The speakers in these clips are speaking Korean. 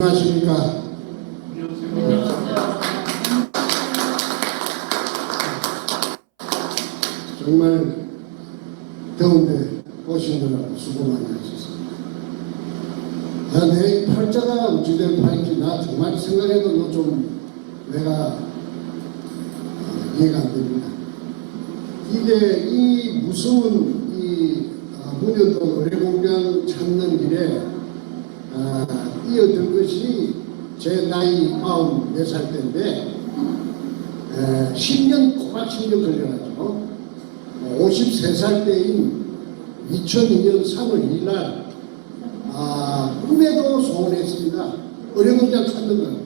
안녕하십니까. 정말 더운데 오시느라 수고 많이 하셨습니다. 내 팔자가 어찌된 팔인지 나 정말 생각해도 좀 내가 이해가 안 됩니다. 이게 이 무서운 이 문여도 의뢰공장 찾는 길에 뛰어든 것이 제 나이 44살 때인데 10년 꼬박 10년 걸려가지고 53살 때인 2002년 3월 2일 날 꿈에도 소원했습니다. 의뢰공장 찾는 건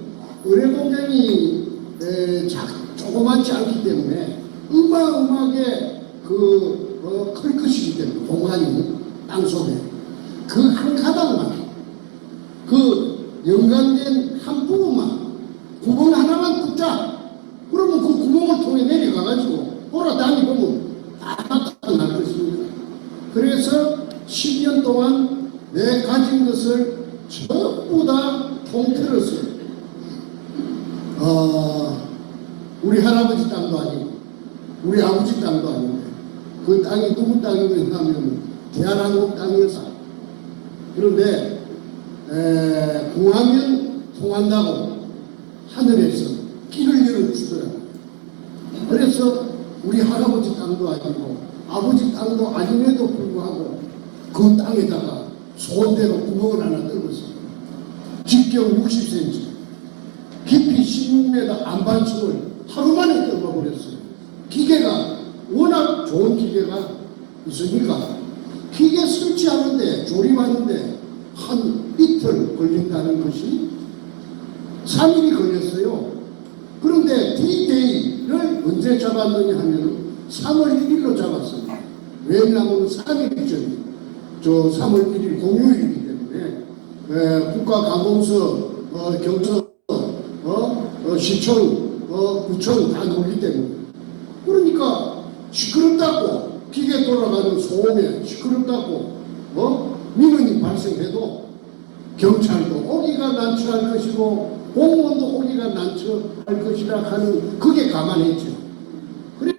의뢰공장이 조그맣지 않기 때문에 어마어마하게 클 것이기 때문에 공간이 땅속에 그 한 가닥만 연관된 한 부분만 구멍 하나만 뚫자. 그러면 그 구멍을 통해 내려가가지고 돌아다니보면 다 나타날 것입니다. 그래서 10년 동안 내 가진 것을 전부 다 통틀어서 우리 할아버지 땅도 아니고 우리 아버지 땅도 아닌데 그 땅이 누구 땅이냐 하면 대한민국 땅이었어. 그런데 구하면 통한다고 하늘에서 길을 열어주더라고요. 그래서 우리 할아버지 땅도 아니고 아버지 땅도 아님에도 불구하고 그 땅에다가 소원대로 구멍을 하나 뚫었어요. 직경 60cm, 깊이 16m 안반층을 하루 만에 뚫어버렸어요. 기계가 워낙 좋은 기계가 있으니까 기계 설치하는데 조립하는데 한 이틀 걸린다는 것이 3일이 걸렸어요. 그런데 D-Day를 언제 잡았느냐 하면 3월 1일로 잡았습니다. 왜냐하면 3일 전이 3월 1일 공휴일이기 때문에 국가관공서, 경찰, 시청, 구청 다 놀기 때문에 그러니까 시끄럽다고 기계 돌아가는 소음에 시끄럽다고 민원이 발생해도 경찰도 오기가 난처할 것이고 공무원도 오기가 난처할 것이라 하는 그게 감안했죠. 그래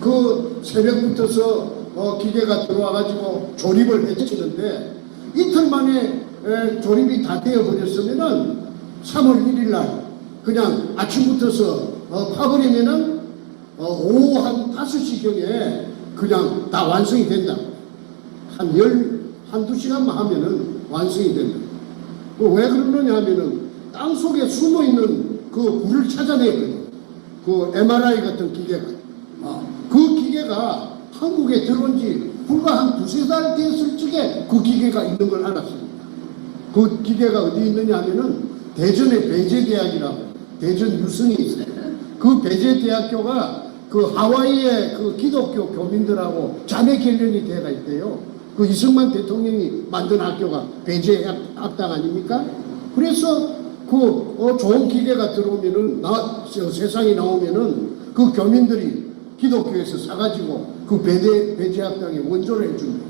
그 새벽부터서 기계가 들어와가지고 조립을 해치는데 이틀 만에 조립이 다 되어버렸으면은 3월 1일 날 그냥 아침부터서 파버리면은 오후 한 5시경에 그냥 다 완성이 된다. 한두 시간만 하면은 완성이 된다. 왜 그러느냐 하면은 땅 속에 숨어 있는 그 불을 찾아내거든요. 그 MRI 같은 기계가. 그 기계가 한국에 들어온 지 불과 한 두세 달 됐을 적에 그 기계가 있는 걸 알았습니다. 그 기계가 어디 있느냐 하면은 대전의 배재대학이라고 대전 유성이 있어요. 그 배재대학교가 그 하와이의 그 기독교 교민들하고 자매 결연이 돼가 있대요. 그 이승만 대통령이 만든 학교가 배재학당 아닙니까? 그래서 그 좋은 기계가 들어오면은 세상에 나오면은 그 교민들이 기독교에서 사가지고 그 배재학당에 원조를 해줍니다.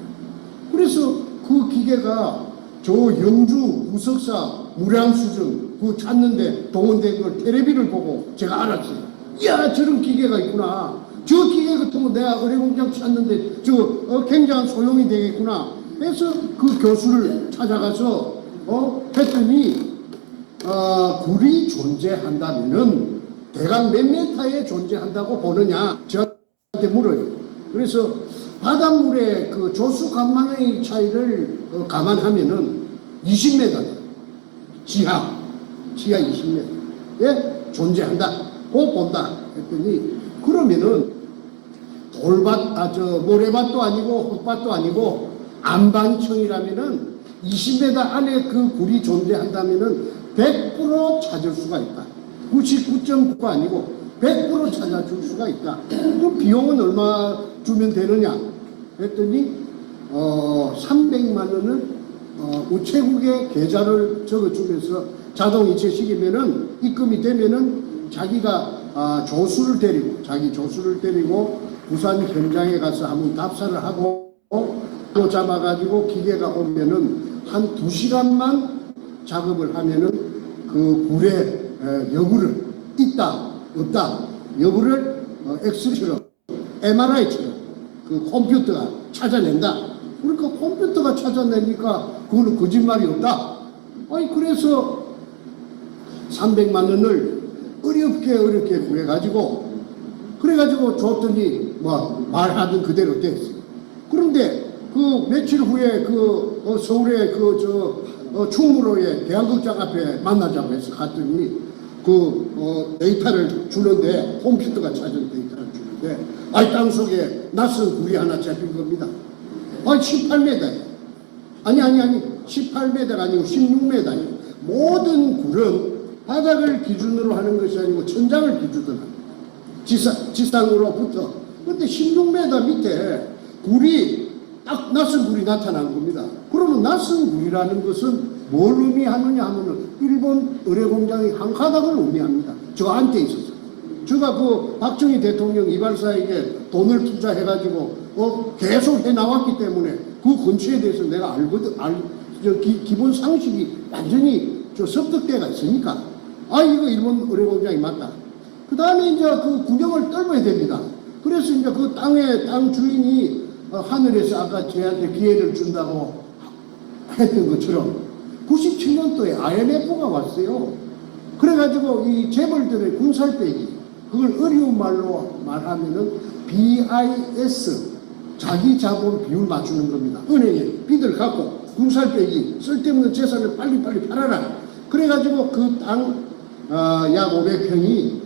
그래서 그 기계가 저 영주 부석사 무량수증 그 찾는데 동원된 걸 텔레비를 보고 제가 알았어요. 이야 저런 기계가 있구나. 저 기계 같은 거 내가 의뢰공장 찾는데 저 굉장한 소용이 되겠구나. 그래서 그 교수를 찾아가서 했더니 굴이 존재한다면은 대강 몇 메타에 존재한다고 보느냐 저한테 물어요. 그래서 바닷물의 그 조수 간만의 차이를 감안하면은 20m 지하 20m에 존재한다. 꼭 본다 했더니 그러면은 모래밭도 아니고 흙밭도 아니고 안반층이라면은 20m 안에 그 굴이 존재한다면은 100% 찾을 수가 있다. 99.9가 아니고 100% 찾아줄 수가 있다. 그 비용은 얼마 주면 되느냐 했더니 300만 원을 우체국에 계좌를 적어주면서 자동 이체시키면은 입금이 되면은 자기가 조수를 데리고 부산 현장에 가서 한번 답사를 하고 또 잡아가지고 기계가 오면은 한 2시간만 작업을 하면은 그 굴의 여부를 있다 없다 여부를 엑스처럼 MRI처럼 그 컴퓨터가 찾아낸다. 그러니까 컴퓨터가 찾아내니까 그거는 거짓말이 없다. 아니 그래서 300만 원을 어렵게 구해가지고 그래가지고 줬더니 뭐 말하던 그대로 됐어요. 그런데 그 며칠 후에 그 서울의 충무로의 대한극장 앞에 만나자고 해서 갔더니 그 데이터를 주는데 컴퓨터가 찾은 데이터를 주는데 땅속에 낯선 굴이 하나 잡힌 겁니다. 18m. 아니 18m가 아니고 16m예요. 모든 굴은 바닥을 기준으로 하는 것이 아니고 천장을 기준으로 합니다. 지상으로부터. 근데 16m 밑에 굴이 딱 낯선 굴이 나타난 겁니다. 그러면 낯선 굴이라는 것은 뭘 의미하느냐 하면은 일본 의뢰공장의 한 가닥을 의미합니다. 저 안에 있어서. 제가 그 박정희 대통령 이발사에게 돈을 투자해가지고 계속 해 나왔기 때문에 그 근처에 대해서 내가 알거든. 기본 상식이 완전히 습득대가 있으니까 이거 일본 의뢰공장이 맞다. 그 다음에 이제 그 구경을 떨어야 됩니다. 그래서 이제 그 땅 주인이 하늘에서 아까 저한테 기회를 준다고 했던 것처럼 97년도에 IMF가 왔어요. 그래가지고 이 재벌들의 군살빼기, 그걸 어려운 말로 말하면은 BIS, 자기 자본 비율 맞추는 겁니다. 은행에 빚을 갖고 군살빼기, 쓸데없는 재산을 빨리빨리 팔아라. 그래가지고 그 땅 약 500평이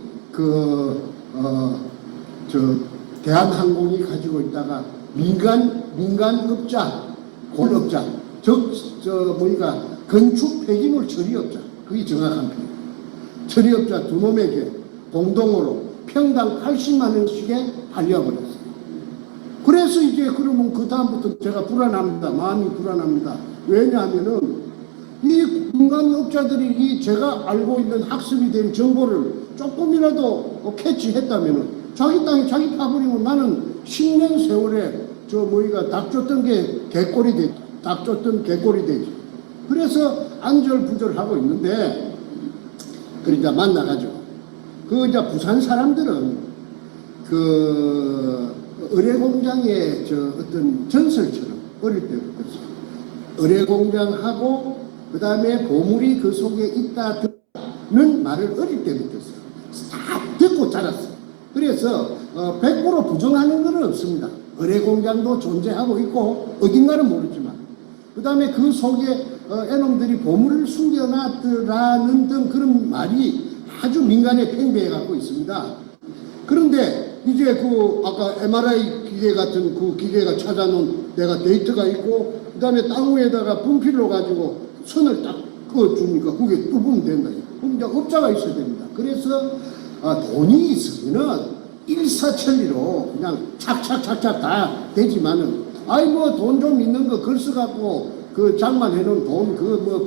대한항공이 가지고 있다가 민간업자, 권업자, 건축 폐기물 처리업자, 그게 정확한 표현. 처리업자 두 놈에게 공동으로 평당 80만 원씩에 팔려버렸어요. 그래서 이제 그러면 그 다음부터 제가 불안합니다. 마음이 불안합니다. 왜냐하면은 이 민간업자들이 이 제가 알고 있는 학습이 된 정보를 조금이라도 캐치했다면은 자기 땅에 자기 파버리고 나는 10년 세월에 닭 쫓던 게 개꼴이 되지. 닭 쫓던 개꼴이 되지. 그래서 안절부절하고 있는데, 그러니까 만나가지고. 이제 부산 사람들은 그 의뢰공장의 어떤 전설처럼 어릴 때부터 의뢰공장하고 그 다음에 보물이 그 속에 있다는 말을 어릴 때부터 다 듣고 자랐어요. 그래서 100% 부정하는 건 없습니다. 의뢰공장도 존재하고 있고 어딘가는 모르지만 그 다음에 그 속에 애놈들이 보물을 숨겨놨더라는 등 그런 말이 아주 민간에 팽배해 갖고 있습니다. 그런데 이제 아까 MRI 기계 같은 그 기계가 찾아놓은 내가 데이터가 있고 그 다음에 땅 위에다가 분필로 가지고 선을 딱 그어주니까 그게 뚫으면 된다. 그럼 이제 업자가 있어야 됩니다. 그래서 돈이 있으면은 일사천리로 그냥 착착착착 다 되지만은 돈 좀 있는 거 걸써 갖고 그 장만해 놓은 돈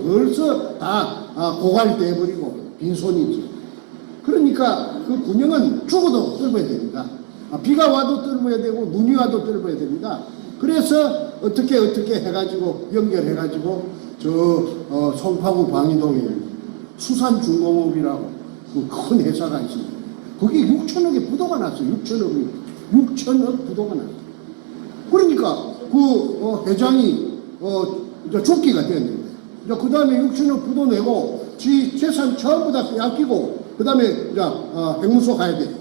벌써 다 고갈돼 버리고 빈손이지. 그러니까 그 군영은 죽어도 떨어야 됩니다. 비가 와도 떨어야 되고 눈이 와도 떨어야 됩니다. 그래서 어떻게 해가지고 연결해가지고 송파구 광희동에 수산중공업이라고 그 큰 회사가 있습니다. 거기 6천억의 부도가 났어요. 6천억 부도가 났어요. 그러니까 그 회장이 이제 죽기가 됐는데 그 다음에 6천억 부도 내고 지 재산 전부 다 빼앗기고 그 다음에 백문소 가야 돼.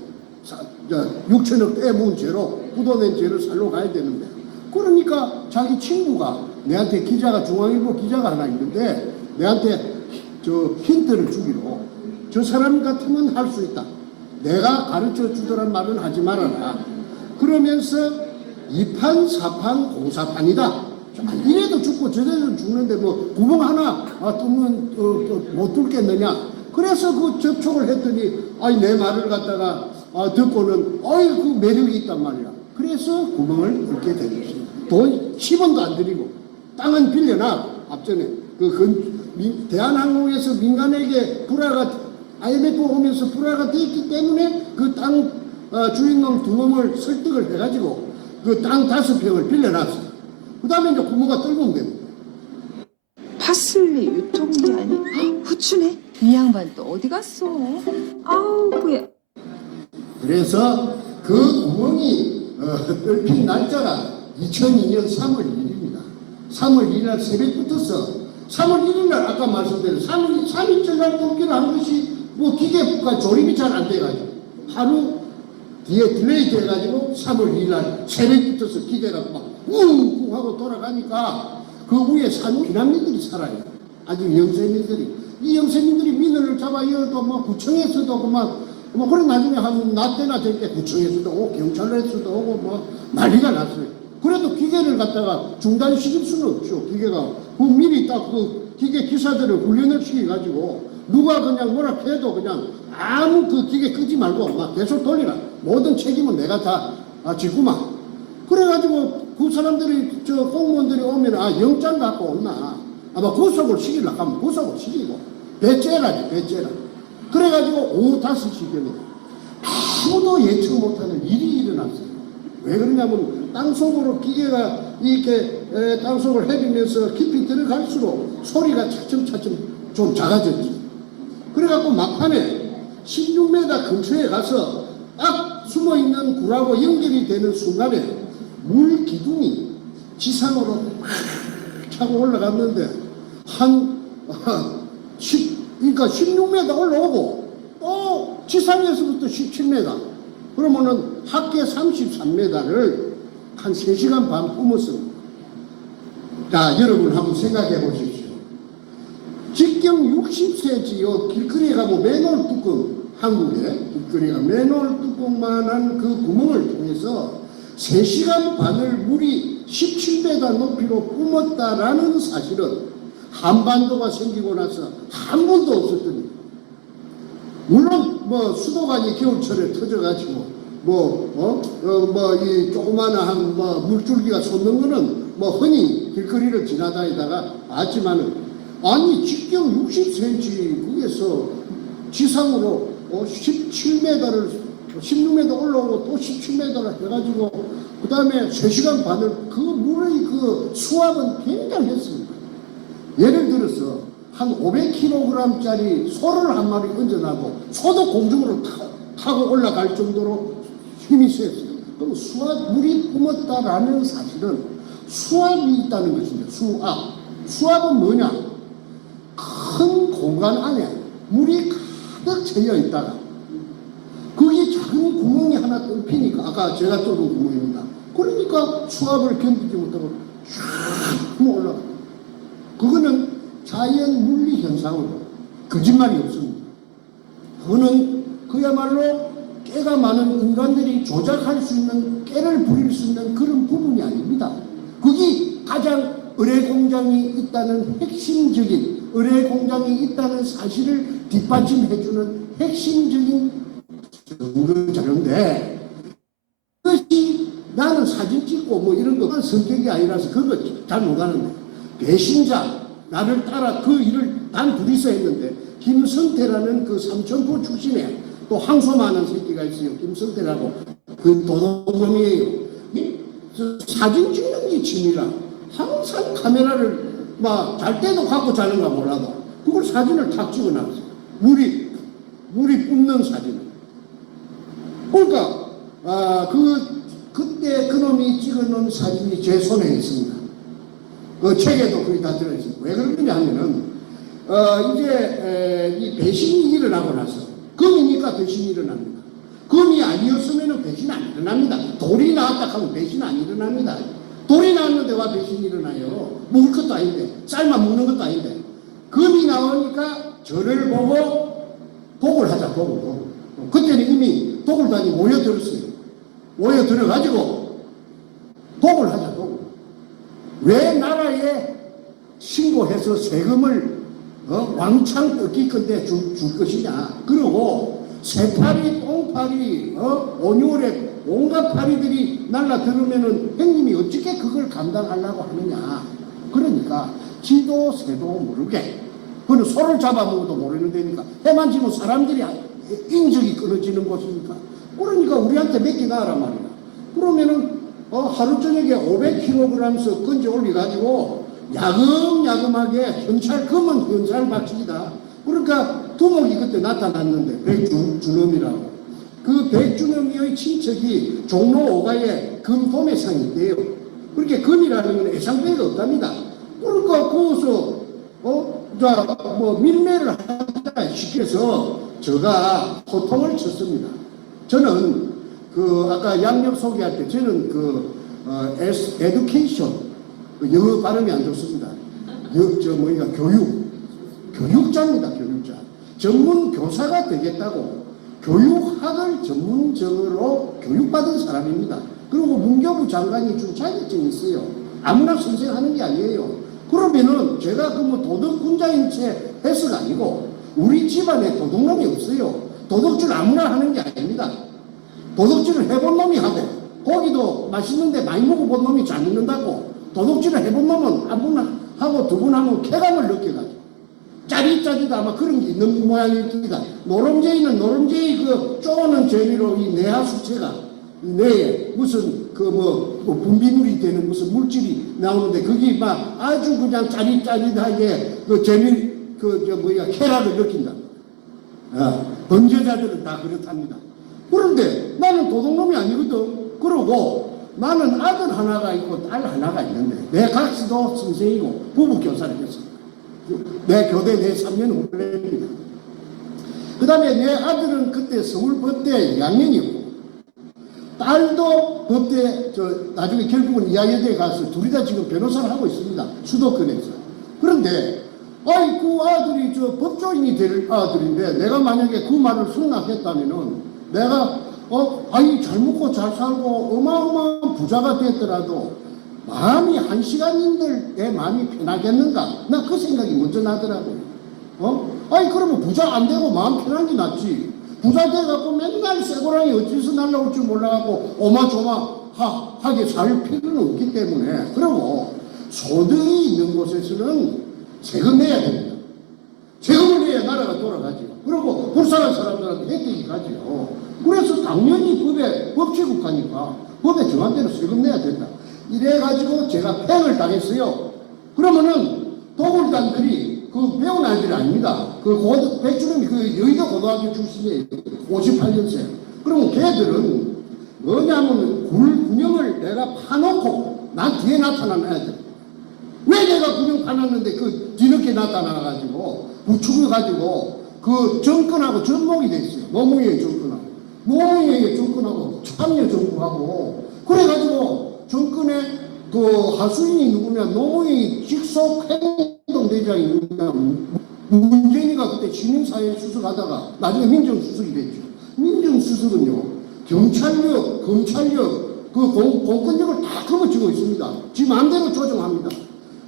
6천억 떼문 죄로 부도낸 죄를 살로 가야 되는데 그러니까 자기 친구가 내한테 중앙일보 기자가 하나 있는데 내한테 힌트를 주기로 저 사람 같으면 할 수 있다. 내가 가르쳐 주더란 말은 하지 말아라. 그러면서 2판, 4판, 공사판이다. 이래도 죽고 저래도 죽는데 구멍 하나 뚫으면 못 뚫겠느냐. 그래서 그 접촉을 했더니 내 말을 갖다가 듣고는 그 매력이 있단 말이야. 그래서 구멍을 뚫게 된 것입니다. 돈 10원도 안 들이고 땅은 빌려놔. 앞전에 대한항공에서 민간에게 IMF 오면서 불화가 되었기 때문에 그 땅 주인놈 두 놈을 설득을 해가지고 그 땅 5평을 빌려놨어. 그 다음에 이제 부모가 떨고 온 겁니다. 파슬리 유통기한이 후추네. 이 양반 또 어디 갔어? 아우 뭐야. 그래서 그 구멍이 뚫힌 날짜가 2002년 3월 1일입니다. 3월 1일 날 새벽부터서 3월 1일 날 아까 말씀드린 3일째 날 뽑기를 한 것이 뭐 기계가 조립이 잘 안 돼가지고 하루 뒤에 딜레이 돼가지고 3월 2일 날 새벽부터서 기계가 막 웅웅 하고 돌아가니까 그 위에 산 피난민들이 살아요. 아주 영세민들이. 이 영세민들이 민원을 잡아 이어도 뭐 구청에서도 뭐 그래 나중에 한 나 때나 될 때 구청에서도 오고 경찰에서도 오고 뭐 난리가 났어요. 그래도 기계를 갖다가 중단시킬 수는 없죠. 기계가 그 미리 딱 그 기계 기사들을 훈련을 시켜가지고 누가 그냥 뭐라 해도 그냥 아무 그 기계 끄지 말고 막 계속 돌리라. 모든 책임은 내가 다 지구만. 그래가지고 그 사람들이 저 공무원들이 오면 영장 갖고 온나 아마 구속을 시키려고 하면 구속을 시키고 배째라지 배째라. 그래가지고 오후 5시경에 아무도 예측 못하는 일이 일어났어요. 왜 그러냐면 땅속으로 기계가 이렇게 땅속을 헤비면서 깊이 들어갈수록 소리가 차츰차츰 좀 작아졌지. 그래갖고 막판에 16m 근처에 가서 딱 숨어있는 굴하고 연결이 되는 순간에 물 기둥이 지상으로 막 차고 올라갔는데 그러니까 16m 올라오고 또 지상에서부터 17m 그러면은 합계 33m를 한 3시간 반 뿜었습니다. 자, 여러분 한번 생각해 보십시오. 직경 60cm 길거리에 가면 맨홀 뚜껑, 한국에 길거리가 맨홀 뚜껑만한 그 구멍을 통해서 3시간 반을 물이 17m 높이로 뿜었다라는 사실은 한반도가 생기고 나서 한 번도 없었던 일이에요. 물론 뭐 수도관이 겨울철에 터져가지고 이 조그마한 물줄기가 솟는 거는 뭐 흔히 길거리를 지나다니다가 봤지만은 아니 직경 60cm 거기에서 지상으로 17m를 16m 올라오고 또 17m를 해가지고 그 다음에 3시간 반을 그 물의 그 수압은 굉장했습니다. 예를 들어서 한 500kg짜리 소를 한 마리 얹어놔도 소도 공중으로 타고 올라갈 정도로 힘이 셌어요. 그럼 물이 뿜었다라는 사실은 수압이 있다는 것입니다. 수압은 뭐냐? 큰 공간 안에 물이 가득 채여 있다가 거기 작은 구멍이 하나 뚫히니까 아까 제가 뚫은 구멍입니다. 그러니까 수압을 견디지 못하고 쫙 올라가. 그거는 자연 물리 현상으로 거짓말이 없습니다. 그거는 그야말로 깨가 많은 인간들이 조작할 수 있는 깨를 부릴 수 있는 그런 부분이 아닙니다. 거기 가장 의뢰공장이 있다는 핵심적인 의뢰공장이 있다는 사실을 뒷받침해주는 핵심적인 증거 자료인데 그것이 나는 사진 찍고 뭐 이런 것만 성격이 아니라서 그거 잘 못하는데 배신자 나를 따라 그 일을 단 둘이서 했는데 김성태라는 그 삼천포 출신에 또 항소많은 새끼가 있어요. 김성태라고 그 도둑놈이에요. 사진 찍는 게 취미라 항상 카메라를 막 잘 때도 갖고 자는가 몰라도 그걸 사진을 탁 찍어놨어요. 물이 뿜는 사진을. 그러니까 그때 그놈이 찍어놓은 사진이 제 손에 있습니다. 그 책에도 거의 다 들어있습니다. 왜 그러느냐 하면은 이제 이 배신이 일어나고 나서 금이니까 배신이 일어납니다. 금이 아니었으면 배신 안 일어납니다. 돌이 나왔다 하면 배신 안 일어납니다. 돌이 나왔는데 와 배신이 일어나요? 먹을 것도 아닌데 쌀만 먹는 것도 아닌데 금이 나오니까 저를 보고 독을 하자 독을. 그때는 이미 독을 다니 모여들었어요. 모여들어가지고 독을 하자 독을. 왜 나라에 신고해서 세금을 왕창 뜯기건데 줄 것이냐. 그리고 새파리, 똥파리, 온유월에 온갖 파리들이 날라들으면은 형님이 어떻게 그걸 감당하려고 하느냐. 그러니까 지도 새도 모르게 그는 소를 잡아먹어도 모르는 데니까 해만 지면 사람들이 인적이 끊어지는 곳이니까 그러니까 우리한테 맡기나란 말이야. 그러면은 하루 저녁에 500kg씩 건져 올려가지고 야금야금하게 검은 현찰 박치기다. 그러니까 두목이 그때 나타났는데 백준엄이라고. 그 백준엄의 친척이 종로 5가에 금도매상이 있대요. 그렇게 금이라는 건 애상배가 없답니다. 그러니까 거기서 뭐 밀매를 하다 시켜서 제가 호통을 쳤습니다. 저는 그 아까 양력 소개할 때 저는 에듀케이션 영어 발음이 안 좋습니다. 교육자입니다. 교육자. 전문 교사가 되겠다고 교육학을 전문적으로 교육받은 사람입니다. 그리고 문교부 장관이 준 자격증이 있어요. 아무나 선생하는 게 아니에요. 그러면은 제가 그 뭐 도덕군자인 채 해서가 아니고 우리 집안에 도둑놈이 없어요. 도둑질 아무나 하는 게 아닙니다. 도둑질을 해본 놈이 하고 고기도 맛있는데 많이 먹어본 놈이 잘 먹는다고 도둑질을 해본 놈은 한 분 하고 두 분 하면 쾌감을 느껴가지고 짜릿짜릿 아마 그런 게 있는 모양일 겁니다. 노름제이는 노름제이 그 쪼는 재미로 이 내하수체가 뇌에 무슨 뭐 분비물이 되는 무슨 물질이 나오는데 그게 막 아주 그냥 짜릿짜릿하게 그 재미 쾌락을 느낀다. 범죄자들은 다 그렇답니다. 그런데 나는 도둑놈이 아니거든. 그러고 나는 아들 하나가 있고 딸 하나가 있는데 내 각시도 선생이고 부부교사를 했습니다. 내 교대 내 3년 후배입니다. 그 다음에 내 아들은 그때 서울법대 2학년이고 딸도 법대 나중에 결국은 이화여대에 가서 둘이 다 지금 변호사를 하고 있습니다. 수도권에서. 그런데 아이 그 아들이 법조인이 될 아들인데 내가 만약에 그 말을 승낙했다면은 내가 아이 잘 먹고 잘 살고 어마어마한 부자가 됐더라도 마음이 한 시간인들 내 마음이 편하겠는가? 나 그 생각이 먼저 나더라고요. 아니 그러면 부자 안 되고 마음 편한 게 낫지. 부자 돼갖고 맨날 쇠고랑이 어디서 날라올 줄 몰라갖고 오마조마하게 살 필요는 없기 때문에 그리고 소득이 있는 곳에서는 세금 내야 됩니다. 세금을 내야 나라가 돌아가죠. 그리고 불쌍한 사람들한테 혜택이 가죠. 그래서 당연히 법치국가니까 법에 정한 대로 세금 내야 된다. 이래가지고 제가 팽을 당했어요. 그러면은 도굴단들이 그 배운 아이들이 아닙니다. 백준엄이 여의도 고등학교 출신이에요. 58년생. 그러면 걔들은 뭐냐면 군형을 내가 파놓고 난 뒤에 나타난 애들. 왜 내가 군형 파놨는데 뒤늦게 나타나가지고 부추겨가지고 정권하고 접목이 됐어요. 노무현의 정권하고. 노무현의 정권하고 참여 정부하고 그래가지고 정권의 하수인이 누구냐 노무현이 직속 행동대장이 누구냐 문재인이가 그때 시민사회 수석하다가 나중에 민정수석이 됐죠. 민정수석은요 경찰력, 검찰력 공권력을 다 거머쥐고 있습니다. 지 마음대로 조정합니다.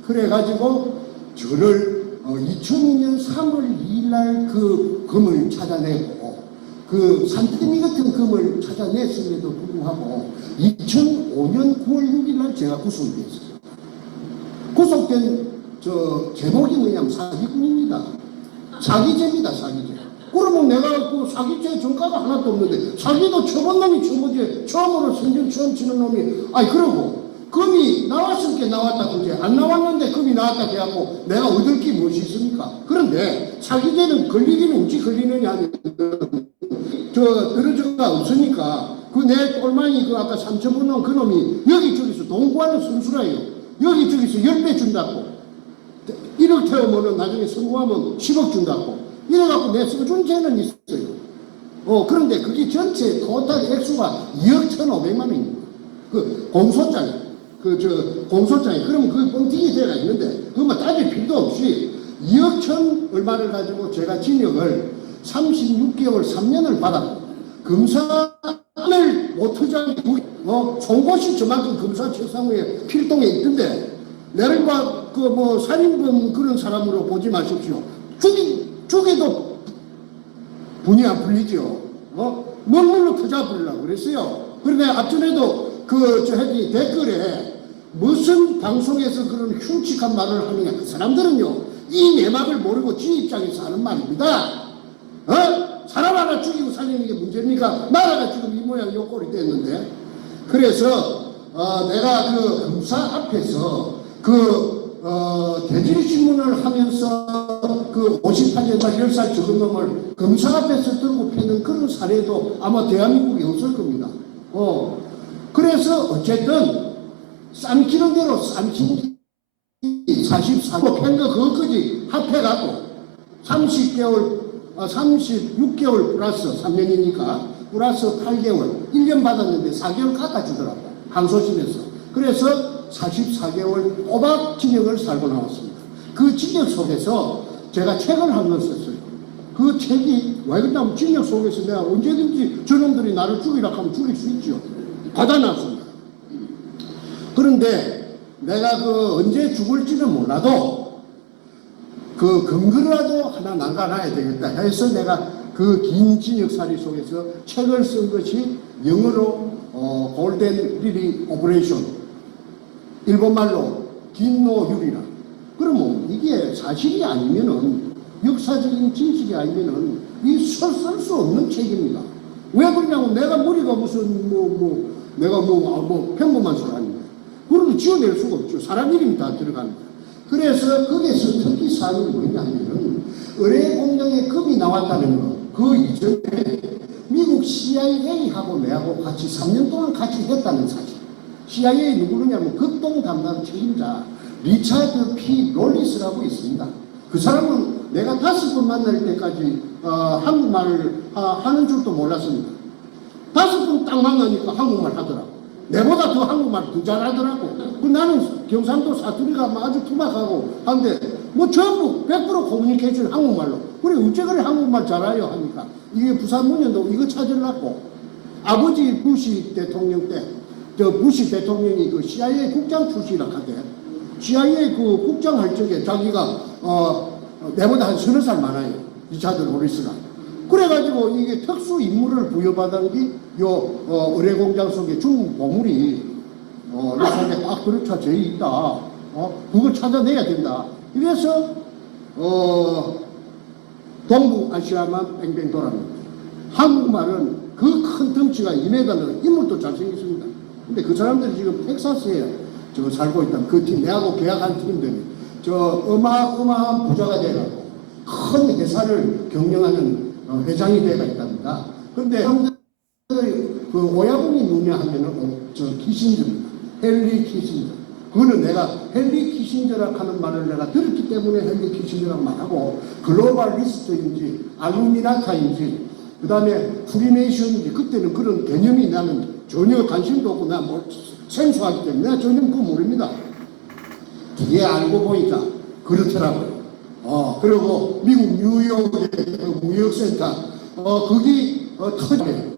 그래가지고 저를 2002년 3월 2일날 금을 찾아내고 산더미 같은 금을 찾아냈음에도 불구하고 2005년 9월 6일날 제가 구속이 됐어요. 구속된 제목이 뭐냐면 사기꾼입니다. 사기죄입니다. 사기죄. 그러면 내가 사기죄 전과가 하나도 없는데 사기도 쳐본 놈이 처음이지 처음으로 생전 처음 치는 놈이 그러고 금이 나왔을 게 나왔다 그제 안 나왔는데 금이 나왔다 해갖고 내가 얻을 게 무엇이 있습니까? 그런데 사기죄는 걸리기는 어찌 걸리느냐 하면 들어저가 없으니까 내 똘마니 아까 3천분 넣은 그 놈이 여기저기서 돈 구하는 선수라요. 여기저기서 10배 준다고 1억 태우면은 나중에 성공하면 10억 준다고 이래갖고 내 써준 죄는 있어요. 그런데 그게 전체 토탈 액수가 2억 1,500만 원입니다. 공소장이 공소장이 그러면 뻥튀기 죄가 있는데 그것만 따질 필요도 없이 2억 1,000 얼마를 가지고 제가 징역을 36개월 3년을 받았고 검사를 못하자니 송곳이 저만큼 검사 책상 위에 필동에 있던데 내를 살인범 그런 사람으로 보지 마십시오. 죽여도 분이 안 풀리죠. 먹물로 터져 버리려고 그랬어요. 그런데 앞전에도 댓글에 무슨 방송에서 그런 흉측한 말을 하느냐. 그 사람들은요 이 내막을 모르고 지 입장에서 하는 말입니다. 사람 하나 죽이고 살리는 게 문제입니까? 나라가 지금 이 모양 요 꼴이 됐는데 그래서 내가 검사 앞에서 대질신문을 하면서 그 58년 10살 적은 놈을 검사 앞에서 들고 패는 그런 사례도 아마 대한민국에 없을 겁니다. 그래서 어쨌든 쌈키는 대로 쌈키 44고 팬거 그것까지 합해갖고 36개월 플러스 3년이니까 플러스 8개월 1년 받았는데 4개월 깎아주더라고요. 항소심에서. 그래서 44개월 꼬박 징역을 살고 나왔습니다. 그 징역 속에서 제가 책을 한 권 썼어요. 그 책이 왜 그러냐면 징역 속에서 내가 언제든지 저놈들이 나를 죽이라 하면 죽일 수 있죠. 받아놨습니다. 그런데 내가 그 언제 죽을지는 몰라도 그 근거라도 하나 남겨놔야 되겠다 해서 내가 그 긴 징역살이 속에서 책을 쓴 것이 영어로 골든 리리 오퍼레이션, 일본말로 긴노유리라. 그러면 이게 사실이 아니면은 역사적인 진실이 아니면은 이 쓸 수 없는 책입니다. 왜 그러냐면 내가 머리가 무슨 내가 평범한 사람입니다. 그러면 지어낼 수가 없죠. 사람 이름이 다 들어갑니다. 그래서 거기에서 특히 사안이 뭐냐면은 의뢰 공장에 급이 나왔다는 거. 그 이전에 미국 CIA하고 내하고 같이 3년 동안 같이 했다는 사실. CIA 누구느냐면 극동 담당 책임자 리차드 P. 롤리스라고 있습니다. 그 사람은 내가 5번 만날 때까지 한국말을 하는 줄도 몰랐습니다. 5번 딱 만나니까 한국말 하더라고. 내보다 더 한국말 더 잘하더라고. 나는 경상도 사투리가 아주 투박하고 한데 전부 100% 커뮤니케이션 한국말로. 그래 어째 그래 한국말 잘해요 하니까 이게 부산문연도 이거 찾으려고 아버지 부시 대통령 때 부시 대통령이 그 CIA 국장 출신이라 하대. CIA 그 국장 할 적에 자기가 내보다 한 30살 많아요. 리차드 로리스가. 그래가지고 이게 특수 임무를 부여받은 게 의뢰 공장 속에 중국 보물이 이 속에 딱 들어차져 있다. 그걸 찾아내야 된다. 이래서 동북아시아만 뺑뺑 돌아갑니다. 한국말은 그 큰 덩치가 2m는 인물도 잘생겼습니다. 근데 그 사람들이 지금 텍사스에 살고 있다. 그 팀, 내하고 계약한 팀들이 어마어마한 부자가 돼가지고 큰 회사를 경영하는 회장이 돼가 있답니다. 근데 그 오야분이 누구냐 하면은 키신저입니다. 헨리 키신저. 그거는 내가 헨리 키신저라고 하는 말을 내가 들었기 때문에 헨리 키신저라고 말하고 글로벌 리스트인지 알루미나타인지 그 다음에 프리메이션인지 그때는 그런 개념이 나는 전혀 관심도 없고 나 생소하기 때문에 내가 전혀 그거 모릅니다. 뒤에 알고 보니까 그렇더라고요. 그리고 미국 뉴욕의 그 무역센터 거기 터져요.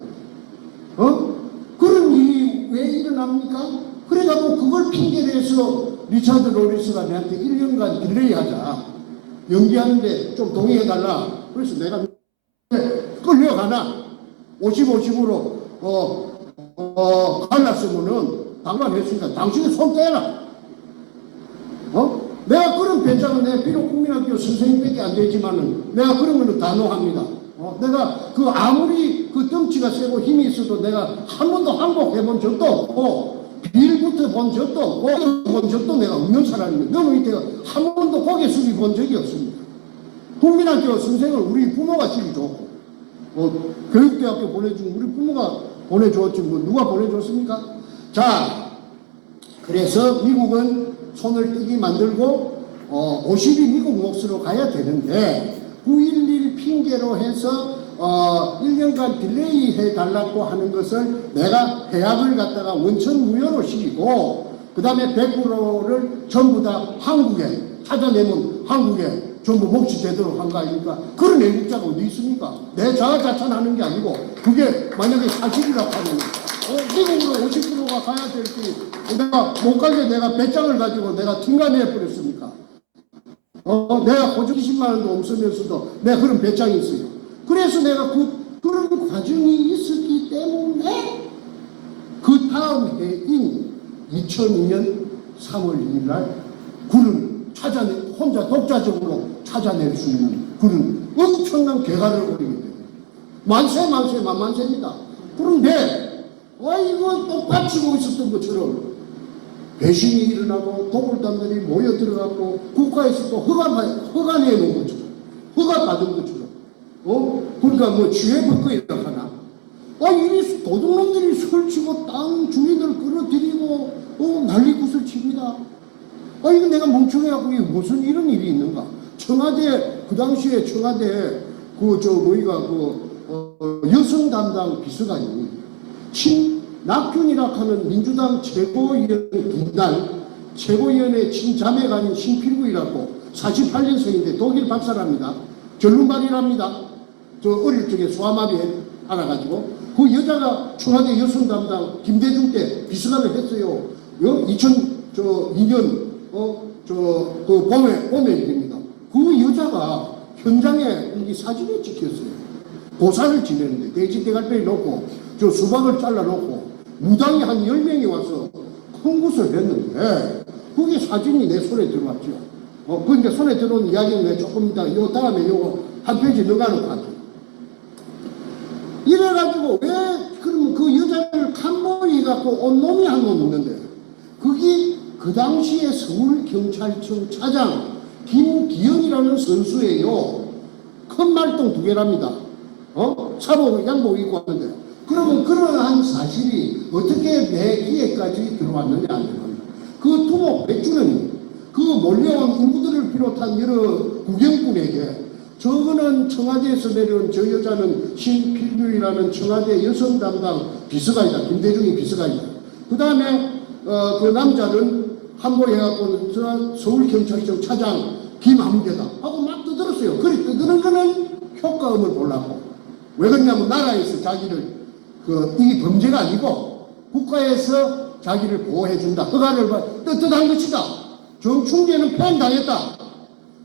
그런 일이 왜 일어납니까? 그래가지고 그걸 핑계로 해서 리차드 로리스가 내한테 1년간 딜레이 하자. 연기하는데 좀 동의해달라. 그래서 내가 끌려가나 50-50으로 갈랐으면은 당관했으니까 당신이 손 떼라. 내가 그런 배짱은 내가 비록 국민학교 선생님밖에 안 되지만은 내가 그런 거는 단호합니다. 내가 그 아무리 그 덩치가 세고 힘이 있어도 내가 한 번도 항복해 본 적도 없고 빌부터 본 적도 없고 본 적도 내가 없는 사람입니다. 너무 이때가 한 번도 고개 숙이 본 적이 없습니다. 국민학교 선생을 우리 부모가 시기 좋고 교육대학교 보내준 우리 부모가 보내줬지 누가 보내줬습니까? 자, 그래서 미국은 손을 떼기 만들고 50이 미국 몫으로 가야 되는데 9.11 핑계로 해서 1년간 딜레이 해달라고 하는 것을 내가 해약을 갖다가 원천무효로 시키고 그 다음에 100%를 전부 다 한국에 찾아내면 한국에 전부 몫이 되도록 한 거 아닙니까? 그런 애국자가 어디 있습니까? 내 자아자찬하는 게 아니고 그게 만약에 사실이라고 하면 미국으로 50%가 가야 될 때 내가 못 가게 내가 배짱을 가지고 내가 튕가내버렸습니까? 내가 보증 20만 원도 없으면서도 내가 그런 배짱이 있어요. 그래서 내가 그런 과정이 있었기 때문에 그 다음 해인 2002년 3월 2일 날 그런 혼자 독자적으로 찾아낼 수 있는 그런 엄청난 개가를 올리게 됩니다. 만세입니다. 그런데 이거 똑바치고 있었던 것처럼 배신이 일어나고 도굴단들이 모여 들어가고 국가에서 또 허가내 놓은 것처럼 허가 받은 것처럼 그러니까 뭐 지혜법거리라고 하나 이 도둑놈들이 설치고 땅 주민들을 끌어들이고 난리굿을 칩니다. 이거 내가 멍청해갖고 이게 무슨 이런 일이 있는가. 청와대 그 당시에 청와대 여성 담당 비서관이 낙균이라 하는 민주당 최고위원 분단 최고위원회 친자매가 아닌 신필구이라고 48년생인데 독일 박사랍니다. 결론발이랍니다. 저 어릴 적에 소아마비 알아가지고 그 여자가 청와대 여성 담당 김대중 때 비서관을 했어요. 2002년 그 봄에 일입니다. 그 여자가 현장에 이 사진이 찍혔어요. 고사를 지내는데 돼지 대갈배를 놓고 저 수박을 잘라놓고 무당이 한 10명이 와서 큰 것을 했는데 그게 사진이 내 손에 들어왔죠. 그러니까 손에 들어온 이야기는 내가 조금 이따 요 다음에 요거 한 페이지 넣어가는 것 같아요. 이래가지고 왜 그러면 그 여자를 칸보이 갖고 온 놈이 한 놈 있는데 그게 그 당시에 서울경찰청 차장 김기현이라는 선수예요. 큰 말똥 2개랍니다. 사복 양복 입고 왔는데 그러면 그러한 사실이 어떻게 내 귀에까지 들어왔느냐 하면 그 두목 백주는 그 몰려온 인부들을 비롯한 여러 구경꾼에게 저거는 청와대에서 내려온 저 여자는 신필규이라는 청와대 여성 담당 비서관이다. 김대중이 비서관이다. 그 다음에 그 남자는 한보해갖고 서울경찰청 차장 김한계다 하고 막 떠들었어요. 그래 떠드는 거는 효과음을 보려고. 왜 그러냐면 나라에서 자기를 이게 범죄가 아니고 국가에서 자기를 보호해준다. 허가를 떳떳한 것이다. 정충재는 폐행당했다.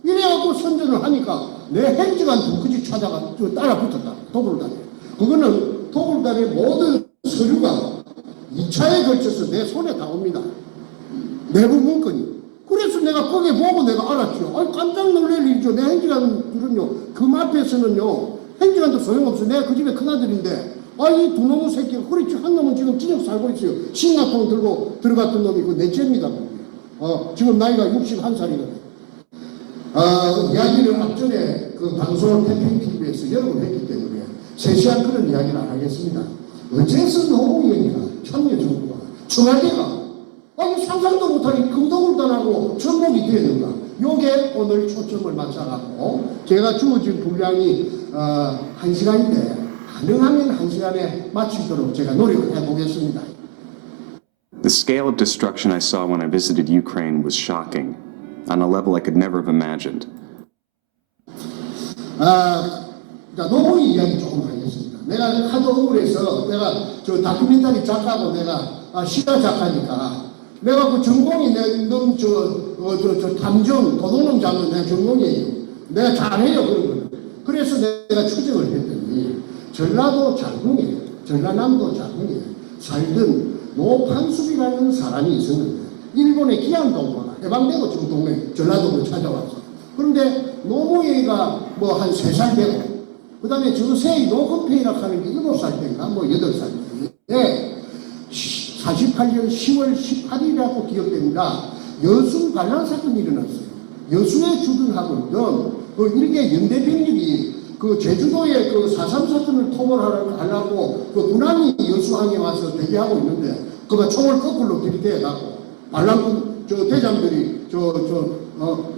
이래갖고 선전을 하니까 내 행정관 두꺼지 찾아가 따라 붙었다. 도굴단에. 그거는 도굴단의 모든 서류가 2차에 걸쳐서 내 손에 다 옵니다. 내부 문건이. 그래서 내가 거기 보고 내가 알았죠. 깜짝 놀랄 일이죠. 내 행정관들은요. 금 앞에서는요. 행정관도 소용없어. 내가 그 집에 큰아들인데 이 두 놈의 새끼가 그렇지. 한 놈은 지금 진역 살고 있어요. 신나통 들고 들어갔던 놈이 그 넷째입니다. 지금 나이가 61살이거든요. 이야기를 앞전에 그 방송 태평 TV에서 여러 번 했기 때문에 세세한 그런 이야기를 안 하겠습니다. 어째서 노무현이가 참여정부가 청와대가 상상도 못하는 금동울단하고 전복이 되었는가. 요게 오늘 초점을 맞춰갖고 제가 주어진 분량이 1시간인데 가능하면 1시간에 마치도록 제가 노력해 보겠습니다. The scale of destruction I saw when I visited Ukraine was shocking, on a level I could never have imagined. 노무현 이야기 조금 하겠습니다. 내가 하도 억울해서 내가 저 다큐멘터리 작가고 내가 시가 작가니까 내가 그 전공이 저 탐정 도둑놈 잡는 내 전공이에요. 내가 잘해요 그런 거는. 그래서 내가 추정을 했더니 전라도 장흥에 전라남도 장흥에 살던 노판숙이라는 사람이 있었는데 일본의 기안동포가 해방되고 지금 동네 전라도로 찾아왔어. 그런데 노무현이가 뭐 한 3살 되고 그 다음에 저세이 노건페이라고 하는 게 7살 때인가 뭐 8살 때인데 48년 10월 18일이라고 기억됩니다. 여수 반란 사건이 일어났어요. 여수에 주둔하고 있던 그 일개 연대병력이 그 제주도에 그 4.3 사건을 토벌하려고 그 군함이 여수항에 와서 대기하고 있는데 그가 총을 거꾸로 들이대갖고 반란군 대장들이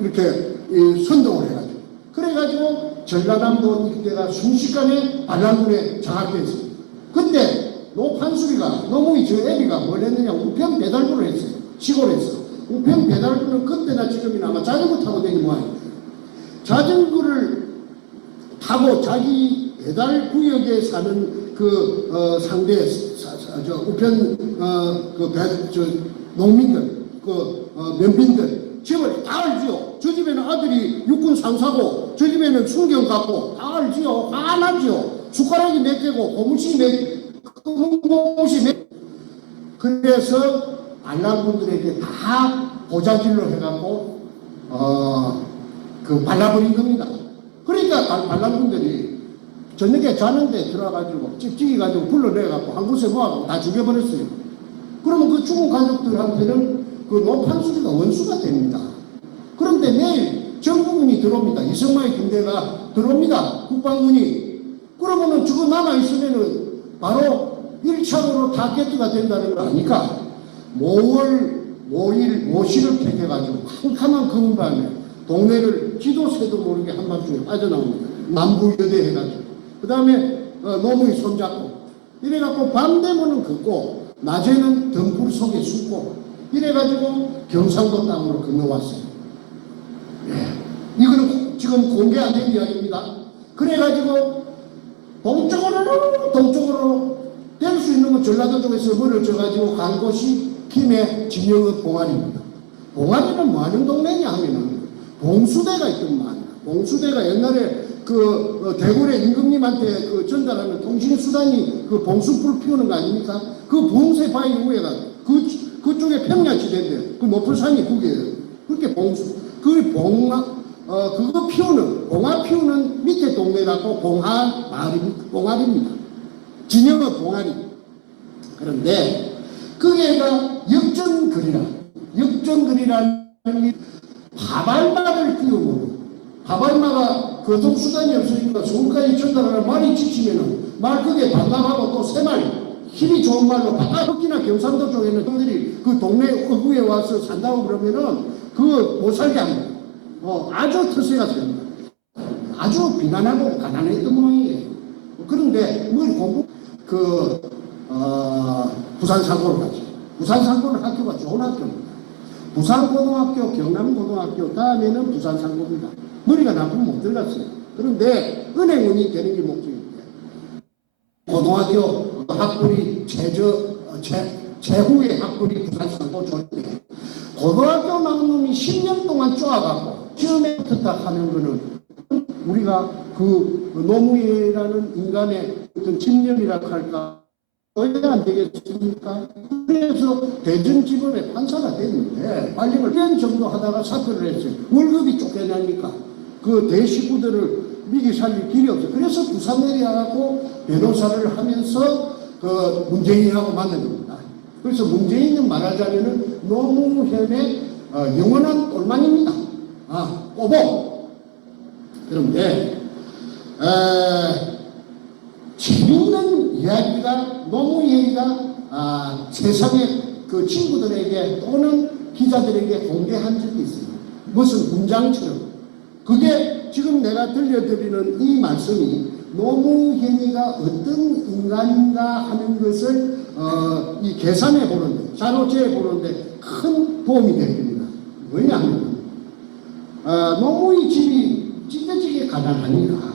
이렇게 선동을 해가지고 그래가지고 전라남도 이때가 순식간에 반란군에 장악됐어요. 근데 노판수리가 노무이 저 애비가 뭘 했느냐 우편 배달부를 했어요. 시골에서 우편 배달부는 그때나 지금이나 아마 자전거 타고 다니는 모양이에요. 자전거를 타고 자기 배달 구역에 사는 그 상대 우편 농민들 면빈들 집을 다 알지요. 저 집에는 아들이 육군 상사고 저 집에는 순경 갖고 다 알지요. 다 나지요. 숟가락이 몇 개고 고무신이 고무신 몇 그래서 반란군들에게 다 보자질로 해갖고 발라버린 겁니다. 그러니까 반란군들이 저녁에 자는데 들어가가지고 찍찍이가지고 불러내갖고 한 곳에 모아갖고 다 죽여버렸어요. 그러면 그 죽은 가족들한테는 그 노판수리가 원수가 됩니다. 그런데 내일 정부군이 들어옵니다. 이승만의 군대가 들어옵니다. 국방군이. 그러면은 저거 남아있으면은 바로 1차로 타겟가 된다는 거 아니까 모시를 택해가지고 캄캄한 금밤에 동네를 지도새도 모르게 한밤중에 빠져나옵니다. 남부여대 해가지고. 그 다음에 노무이 손잡고 이래갖고 밤 되면은 걷고 낮에는 등불 속에 숨고 이래가지고 경상도 땅으로 건너왔어요. 예. 이거는 지금 공개 안 된 이야기입니다. 그래가지고 동쪽으로 될 수 있는 건 전라도 쪽에서 멀어져가지고 간 곳이 김해 진영읍 봉안입니다. 봉안이는 뭐 하는 동네냐 하면은 봉수대가 있더만. 봉수대가 옛날에 그 대구의 임금님한테 그 전달하는 통신수단이 그 봉수불 피우는 거 아닙니까? 그 봉쇄 바위 위에가 그쪽에 평야지대인데 그 높은 산이 그게요. 그렇게 봉수 그 그거 피우는 봉화 피우는 밑에 동네라고 봉화입니다. 진영은 봉화리. 그런데 거기에가 역전거리라는 하발마를 띄우고 하발마가 교통수단이 없으니까 서울까지 전달하는 말이 지치면은 말 그게 반납하고 또 새 말 힘이 좋은 말로 바깥이나 경상도 쪽에는 형들이 그 동네 어구에 와서 산다고 그러면은 그거 못 살게 합니다. 아주 터세가 셉니다. 아주 비난하고 가난했던 모양이에요. 그런데 뭐 공부 부산 상고를 가지. 부산 상고는 학교가 좋은 학교입니다. 부산고등학교, 경남고등학교 다음에는 부산 상고입니다. 머리가 나쁘면 못 들어갔어요. 그런데 은행원이 되는 게 목적입니다. 고등학교 학벌이 제후의 학벌이 부산 상고 좋은데 고등학교 나온 놈이 10년 동안 쪼아갖고 시험에 붙었다 하는 거는 우리가 그 노무현이라는 인간의 어떤 집념이라 할까 왜 안 되겠습니까? 그래서 대전지법에 판사가 됐는데 관리를 1년 정도 하다가 사퇴를 했어요. 월급이 쫓겨나니까 그 대식구들을 미기 살릴 길이 없어요. 그래서 부산 내려가고 변호사를 하면서 그 문재인하고 만난 겁니다. 그래서 문재인은 말하자면은 노무현의 영원한 똘만입니다. 꼬보. 그런데 재밌는 이야기가 노무현이가 세상의 그 친구들에게 또는 기자들에게 공개한 적이 있어요. 무슨 문장처럼. 그게 지금 내가 들려드리는 이 말씀이 노무현이가 어떤 인간인가 하는 것을 이 계산해 보는데, 자료재해 보는데 큰 도움이 됩니다. 왜냐하면 노무현 집이 찢어지게 가난하니까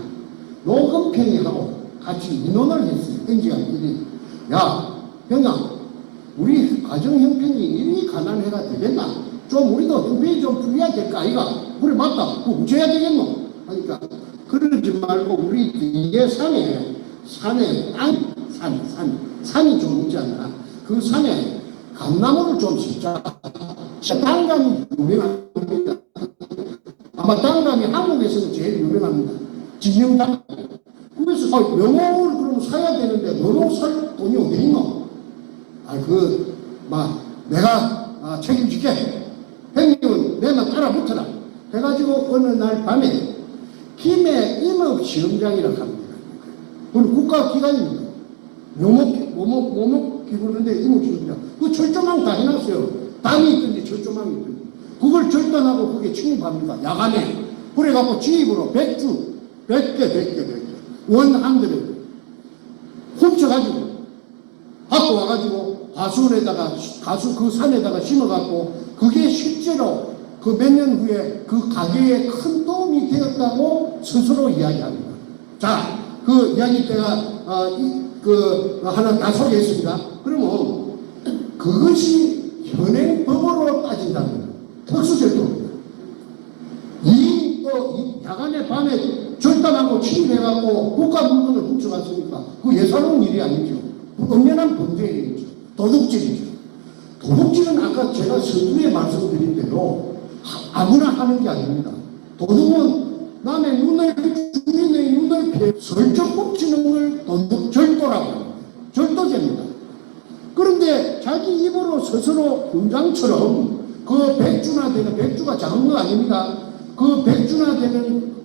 노건평이하고 같이 민원을 했어요. 행지관끼리. 야, 형아, 우리 가정 형편이 이리 가난해가 되겠나? 좀 우리도 형편이 좀 풀려야 될까 아이가? 그래 맞다. 그거 어째야 되겠노? 하니까 그러지 말고 우리 뒤에 산에 산이 좀 있잖아. 그 산에 감나무를 좀 심자. 땅감이 유명합니다. 아마 땅감이 한국에서는 제일 유명합니다. 진영땅. 그래서 명호를 그럼 사야 되는데 명호 살 돈이 어디 있노? 내가 책임질게. 형님은 내만 따라 붙어라. 해가지고 어느 날 밤에 김해 임업시험장이라고 합니다. 그건 국가기관입니다. 묘목 기구인데 임업시험장. 그 철조망 다 해놨어요. 담이 있든지 철조망이 있든지. 그걸 절단하고 그게 침입합니다. 야간에. 그래갖고 지입으로 100개. 원한들을 훔쳐가지고 갖고 와가지고 가수 그 산에다가 심어갖고 그게 실제로 그 몇 년 후에 그 가게에 큰 도움이 되었다고 스스로 이야기합니다. 자, 그 이야기 때가 하나 다 소개했습니다. 그러면 그것이 현행법으로 따진다면 특수절도입니다. 이 야간에 밤에 절단하고 침입해갖고 국가 물건을 훔쳐갔으니까 그 예사로운 일이 아니죠. 엄연한 범죄이죠. 도둑질이죠. 도둑질은 아까 제가 서두에 말씀드린 대로 아무나 하는 게 아닙니다. 도둑은 남의 주민의 눈을 피해 설정 훔치는 걸 절도라고 합니다. 절도죄입니다. 그런데 자기 입으로 스스로 훈장처럼 그 백주나 되는, 백주가 작은 거 아닙니다. 그 백주나 되는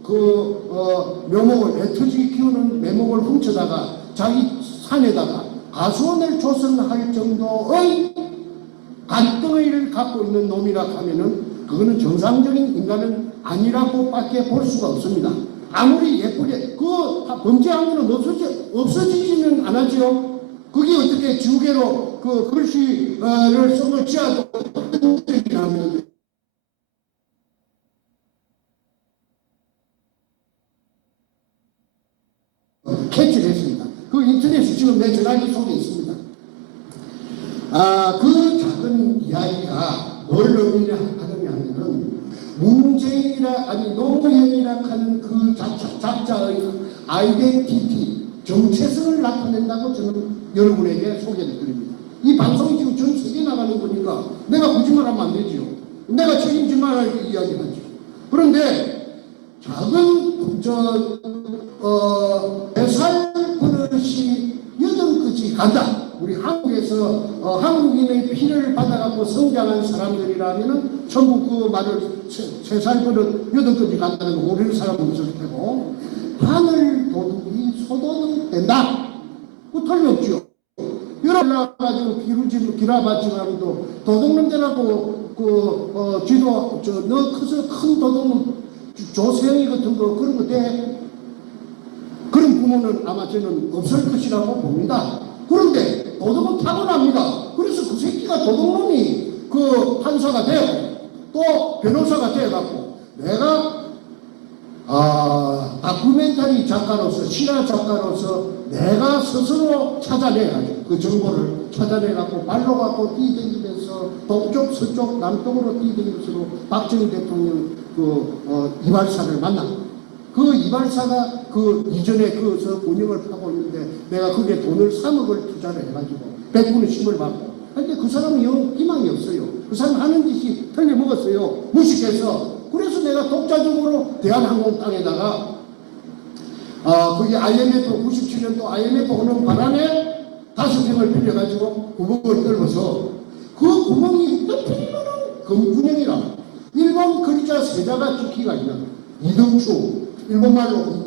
묘목을, 애터지 키우는 묘목을 훔쳐다가 자기 산에다가 가수원을 조성할 정도의 간덩이를 갖고 있는 놈이라 하면은 그거는 정상적인 인간은 아니라고밖에 볼 수가 없습니다. 아무리 예쁘게 그 범죄한 거는 없어지지는 않았죠. 그게 어떻게 지우개로 그 글씨를 손을 쥐어도 하면 캐치를 했습니다. 그 인터넷에 지금 내 전화기 속에 있습니다. 그 작은 이야기가 뭘 의미하느냐 하면은 문재인이라 아니 노무현이라 하는 그 작자의 아이덴티티 정체성을 나타낸다고 저는 여러분에게 소개를 드립니다. 이 방송이 지금 전 세계 나가는 거니까 내가 거짓말하면 안 되지요. 내가 책임질 만한 이야기하죠. 그런데 작은 뱃살 버릇이 여든까지 간다. 우리 한국에서 한국인의 피를 받아갖고 성장한 사람들이라면은 전부 그 말을 세살 버릇 여든까지 간다는 거 모르는 사람은 없을 테고, 하늘 도둑이 소도둑 된다. 그 틀림없죠. 열어가지고 기라바지가도 도둑놈들하고 쥐도 너 커서 큰 도둑놈 조세영이 같은 거 그런 거 돼. 그런 부모는 아마 저는 없을 것이라고 봅니다. 그런데 도덕은 타고납니다. 그래서 그 새끼가 도둑놈이 그 판사가 되고 또 변호사가 되어갖고 내가 다큐멘터리 작가로서 실화 작가로서 내가 스스로 찾아내가지고 그 정보를 찾아내갖고 발로 갖고 뛰다니면서 동쪽 서쪽 남쪽으로 뛰다니면서 박정희 대통령 이발사를 만났고 그 이발사가 그 이전에 그서 운영을 하고 있는데 내가 그게 돈을 3억을 투자를 해가지고 100분의 10을 받고. 근데 그 사람은 영 희망이 없어요. 그 사람 하는 짓이 틀려먹었어요. 무식해서. 그래서 내가 독자적으로 대한항공 땅에다가 그게 IMF 97년도 IMF 오는 바람에 5평을 빌려가지고 구멍을 뚫어서 그 구멍이 뚫리면은 금구녕이라 일본 글자 세자가 찍기가 있는 이등추 일본말로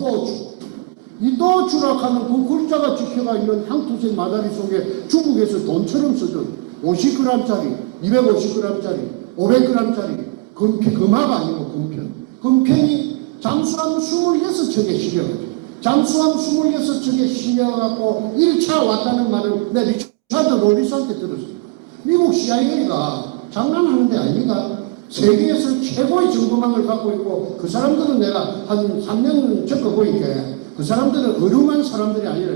이또주라 하는 그 글자가 찍혀가 있는 향토색 마다리 속에 중국에서 돈처럼 쓰던 50g짜리, 250g짜리, 500g짜리 금화가 아니고 금편이 잠수함 26척에 실려가지고 잠수함 26척에 실려갖고 1차 왔다는 말을 내 리차드 로리스한테 들었어요. 미국 CIA가 장난하는 데 아닙니다. 세계에서 최고의 정보망을 갖고 있고 그 사람들은 내가 한 3년 겪어보니까 그 사람들은 어lum한 사람들이 아니라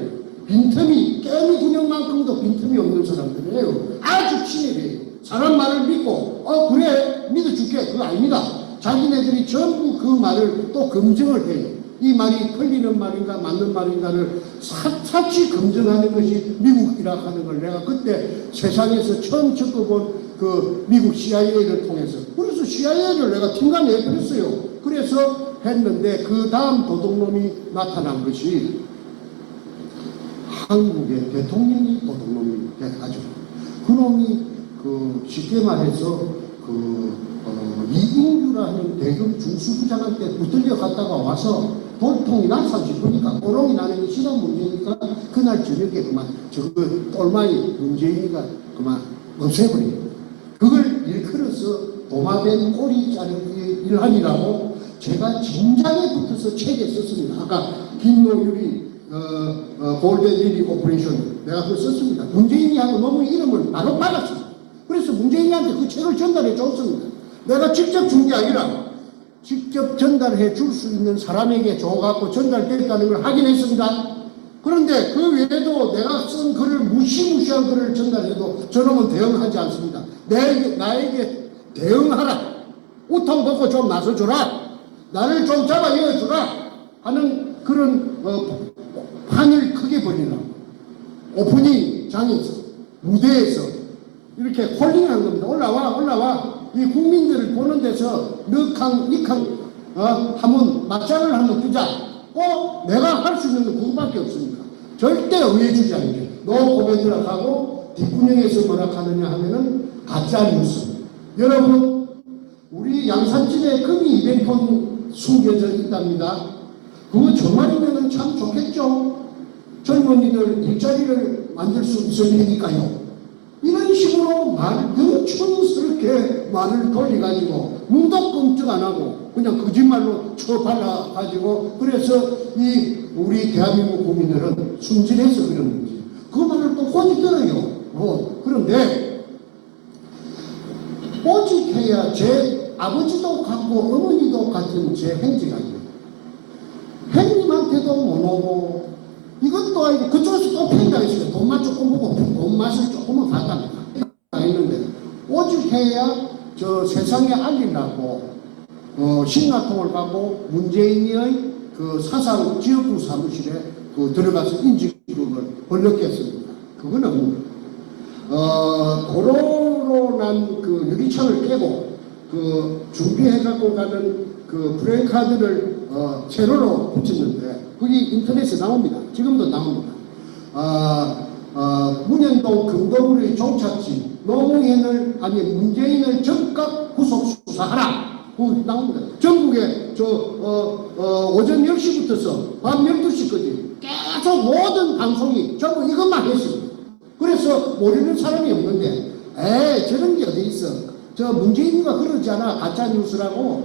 빈틈이 깨미 군형만큼도 빈틈이 없는 사람들이에요. 아주 친해요. 사람 말을 믿고 그래 믿어줄게 그거 아닙니다. 자기네들이 전부 그 말을 또 검증을 해요. 이 말이 틀리는 말인가 맞는 말인가를 사치 검증하는 것이 미국이라 하는 걸 내가 그때 세상에서 처음 겪어본 그 미국 CIA를 통해서 그래서 CIA를 내가 팀간해버렸어요. 그래서 했는데 그 다음 도둑놈이 나타난 것이 한국의 대통령이 도둑놈이 돼가지고 그놈이 쉽게 말해서 이인규라는 대검 중수부장한테 붙들려 갔다가 와서 돌통이 날산지 보니까 꼬롱이 나는 게 시간 문제니까 그날 저녁에 그만 저거 똘마이 문재인이가 그만 없애버려요. 그걸 일컬어서 도마뱀 꼬리 자르기 일환이라고 제가 진작에 붙어서 책에 썼습니다. 아까 김노율이 골든리리 오퍼레이션 내가 그거 썼습니다. 문재인이 하고 너무 이름을 바로 받았습니다. 그래서 문재인한테 그 책을 전달해 줬습니다. 내가 직접 준 게 아니라 직접 전달해 줄 수 있는 사람에게 줘갖고 전달됐다는 걸 확인했습니다. 그런데 그 외에도 내가 쓴 글을 무시무시한 글을 전달해도 저놈은 대응하지 않습니다. 나에게 대응하라. 우통 벗고 좀 나서줘라. 나를 좀 잡아 이어주라. 하는 그런 판을 크게 벌이라고. 오프닝 장에서 무대에서 이렇게 홀링한 겁니다. 올라와. 이 국민들을 보는 데서 니캉 한번 맞짱을 한번 뜨자. 내가 할 수 있는 건 그거밖에 없습니다. 절대 의해주지 않게. 노 코멘트라 하고 뒷구녕에서 뭐라 하느냐 하면은 가짜 뉴스. 여러분, 우리 양산집에 금이 200톤 숨겨져 있답니다. 그거 정말이면 참 좋겠죠? 젊은이들 일자리를 만들 수 있을 테니까요. 이런 식으로 영촌스럽게 말을 돌려가지고 눈도 끔찍 안 하고 그냥 거짓말로 쳐발라가지고 그래서 이 우리 대한민국 국민들은 순진해서 그런 거지. 그 말을 또 혼이 들어요. 그런데 오직해야 제 아버지도 같고 어머니도 같은 제 행지가 있어요. 형님한테도 못 오고 이것도 아니고 그쪽에서 또 팽이가 있어요. 돈만 조금 보고 돈 맛을 조금은 봤답니다. 있는데 오직해야 저 세상에 알리려고 신라통을 가고 문재인의 그 사상 지역구 사무실에 들어가서 인지급을 벌렸겠습니다. 그거는 도로로 난 그 유리창을 깨고 준비해 갖고 가는 그 프레임카드를 세로로 붙였는데 그게 인터넷에 나옵니다. 지금도 나옵니다. 문현동 금도구리 종착지 노무현을 아니 문재인을 즉각 구속 수사하라. 그거 나옵니다. 전국에 오전 10시부터서 밤 12시까지 계속 모든 방송이 전부 이것만 했습니다. 그래서 모르는 사람이 없는데 저런 게 어디 있어. 저 문재인이가 그러지 않아. 가짜뉴스라고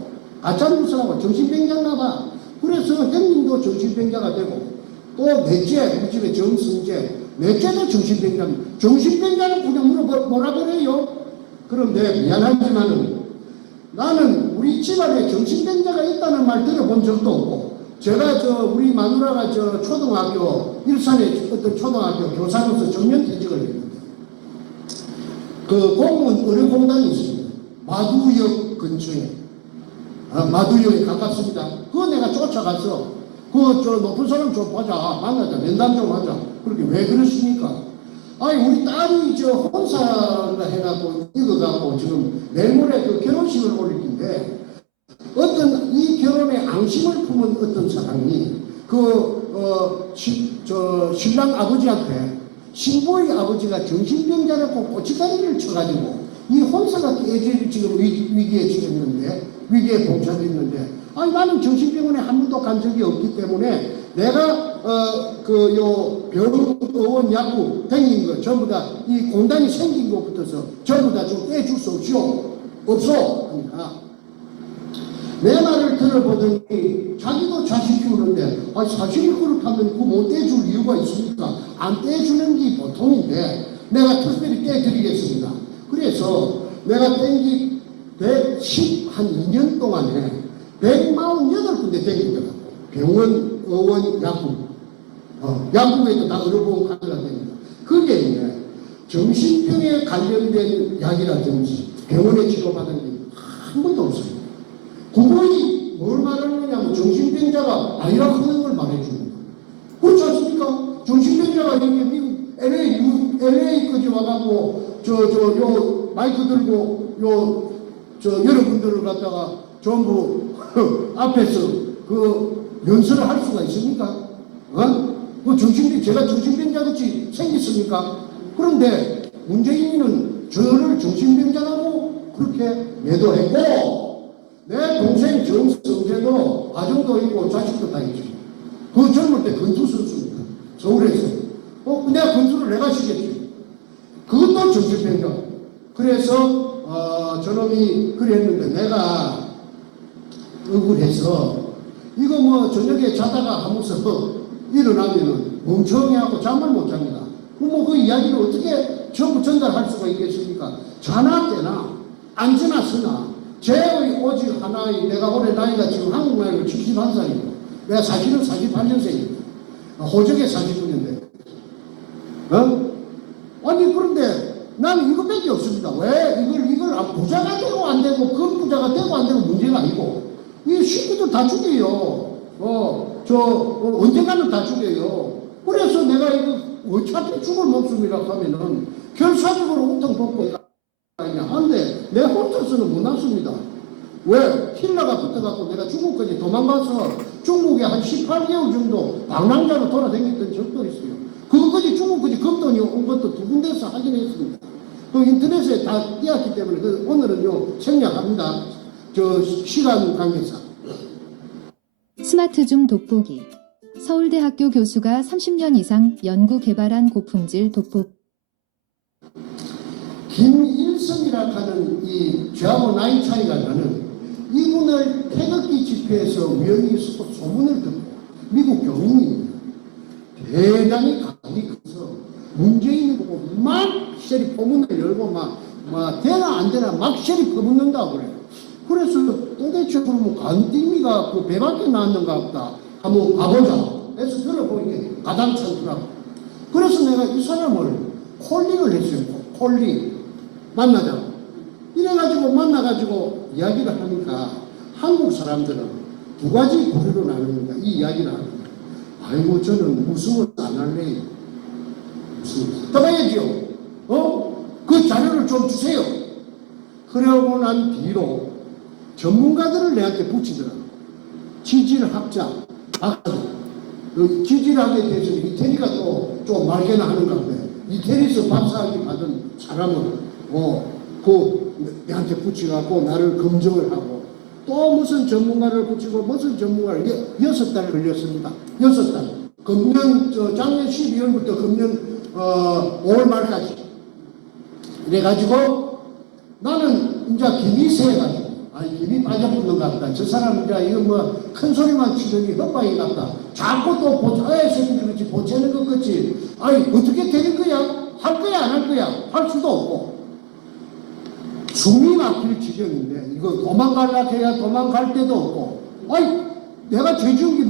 정신병자나 봐. 그래서 형님도 정신병자가 되고 또 넷째 우리 집에 정승재 넷째도 정신병자입니다. 정신병자는 그냥 몰아버려요. 그런데 미안하지만은 나는 우리 집안에 정신병자가 있다는 말 들어본 적도 없고 제가 우리 마누라가 초등학교 일산에 어떤 초등학교 교사로서 정년퇴직을 했는데 그 공무원 의료공단이 있습니다. 마두역 근처에 마두역에 가깝습니다. 그거 내가 쫓아가서 높은 사람 좀 보자 만나자 면담 좀 하자. 그렇게 왜 그러십니까? 아니 우리 딸이 혼사를 해갖고 이거갖고 지금 내일 모레 결혼식을 올릴 텐데 어떤 이 결혼에 앙심을 품은 어떤 사람이 신랑 아버지한테 신부의 아버지가 정신병자라고 고치다리를 쳐가지고 이 혼사가 깨질 지금 위기에 처했는데 위기에 봉착했는데 아니 나는 정신병원에 한 번도 간 적이 없기 때문에 내가 병원 약국 댕긴 거 전부 다 이 공단이 생긴 것부터서 전부 다 좀 떼줄 수 없어 하니까 내 말을 들어보더니 자기도 자식 키우는데 사실이 그렇다면 못 떼줄 이유가 있습니까? 안 떼주는 게 보통인데 내가 특별히 떼드리겠습니다. 그래서 내가 땡기 112년 동안에 148군데 땡기더라고. 병원, 의원, 약국. 약국에도 다 의료보험 카드가 됩니다. 그게 이제 정신병에 관련된 약이라든지 병원에 치료받은 게 한 번도 없습니다. 그분이 뭘 말하느냐면 정신병자가 아니라 하는 걸 말해줍니다. 그렇지 않습니까? 정신병자가 이렇게 미국 LA까지 와갖고 요 마이크 들고 여러분들을 갖다가 전부 앞에서 연설을 할 수가 있습니까? 제가 정신병자같이 생겼습니까? 그런데 문재인은 저를 정신병자라고 그렇게 매도했고 내 동생 정성재도 가정도 있고 자식도 다 있죠. 그 젊을 때 권투 선수입니다. 서울에서. 내가 권투를 내가 시켰지. 그것도 정신병자. 그래서 저놈이 그랬는데 내가 억울해서 이거 저녁에 자다가 하면서 일어나면은 멍청해하고 잠을 못 잡니다. 그 이야기를 어떻게 전부 전달할 수가 있겠습니까? 자나 깨나 앉으나 서나 제의 오직 하나의 내가 올해 나이가 지금 한국 나이로 71살이고 내가 사실은 48년생입니다. 호적에 49년대. 아니 그런데 나는 이것밖에 없습니다. 왜 이걸 부자가 되고 안 되고 그 부자가 되고 안 되고 문제가 아니고 이 식구들 다 죽여요. 언젠가는 다 죽여요. 그래서 내가 이거 어차피 죽을 목숨이라고 하면은 결사적으로 우통 벗고 하는데 내 혼자서는 못 났습니다. 왜? 힐러가 붙어갖고 내가 중국까지 도망가서 중국에 한 18개월 정도 방랑자로 돌아다녔던 적도 있어요. 그것까지 중국까지 겁돈이 온 것도 두 군데서 하긴 했습니다. 그 인터넷에 다 띄었기 때문에 오늘은요 생략합니다. 저 시간 관계상. 스마트줌 돋보기. 서울대학교 교수가 30년 이상 연구 개발한 고품질 돋보기. 김일성이라 하는 이 저하고 나이 차이가 나는 이분을 태극기 집회에서 우연히 소문을 듣고 미국 교민이 대단히 감이 커서 문재인이 보고 막 쉐리 포문을 열고 막 되나 안 되나 막 쉐리 퍼붓는다고 그래요. 그래서 도대체 그러면 간띠미가 그 배 밖에 나왔는가 보다 한번 가보자 해서 들어보니까 가당찮더라고. 그래서 내가 이 사람을 콜링을 했어요. 콜링 만나자고. 이래가지고 만나가지고 이야기를 하니까 한국 사람들은 두 가지 부류로 나눕니다. 이 이야기를 합니다. 아이고 저는 무승을 안 할래요. 무승을 떠가야지요. 그 자료를 좀 주세요. 그러고 난 뒤로 전문가들을 내한테 붙이더라고. 지질학자, 박사. 그 지질학에 대해서는 이태리가 또 좀 말개나 하는 건데 이태리에서 박사학위 받은 사람은 내한테 붙여갖고 나를 검증을 하고 또 무슨 전문가를 붙이고 무슨 전문가를 6달 걸렸습니다. 6달. 작년 12월부터 금년 5월 말까지. 이래가지고 나는 이제 김이 새해가지고 김이 빠져붙는가 보다. 저 사람 이제 이거 뭐 큰 소리만 치더니 헛방이 같다. 자꾸 또 새끼들 그렇지 보채는 것 같지. 어떻게 되는 거야? 할 거야 안 할 거야? 할 수도 없고. 숨이 막힐 지경인데 이거 도망가려고 해야 도망갈 데도 없고. 내가 죄 지은 게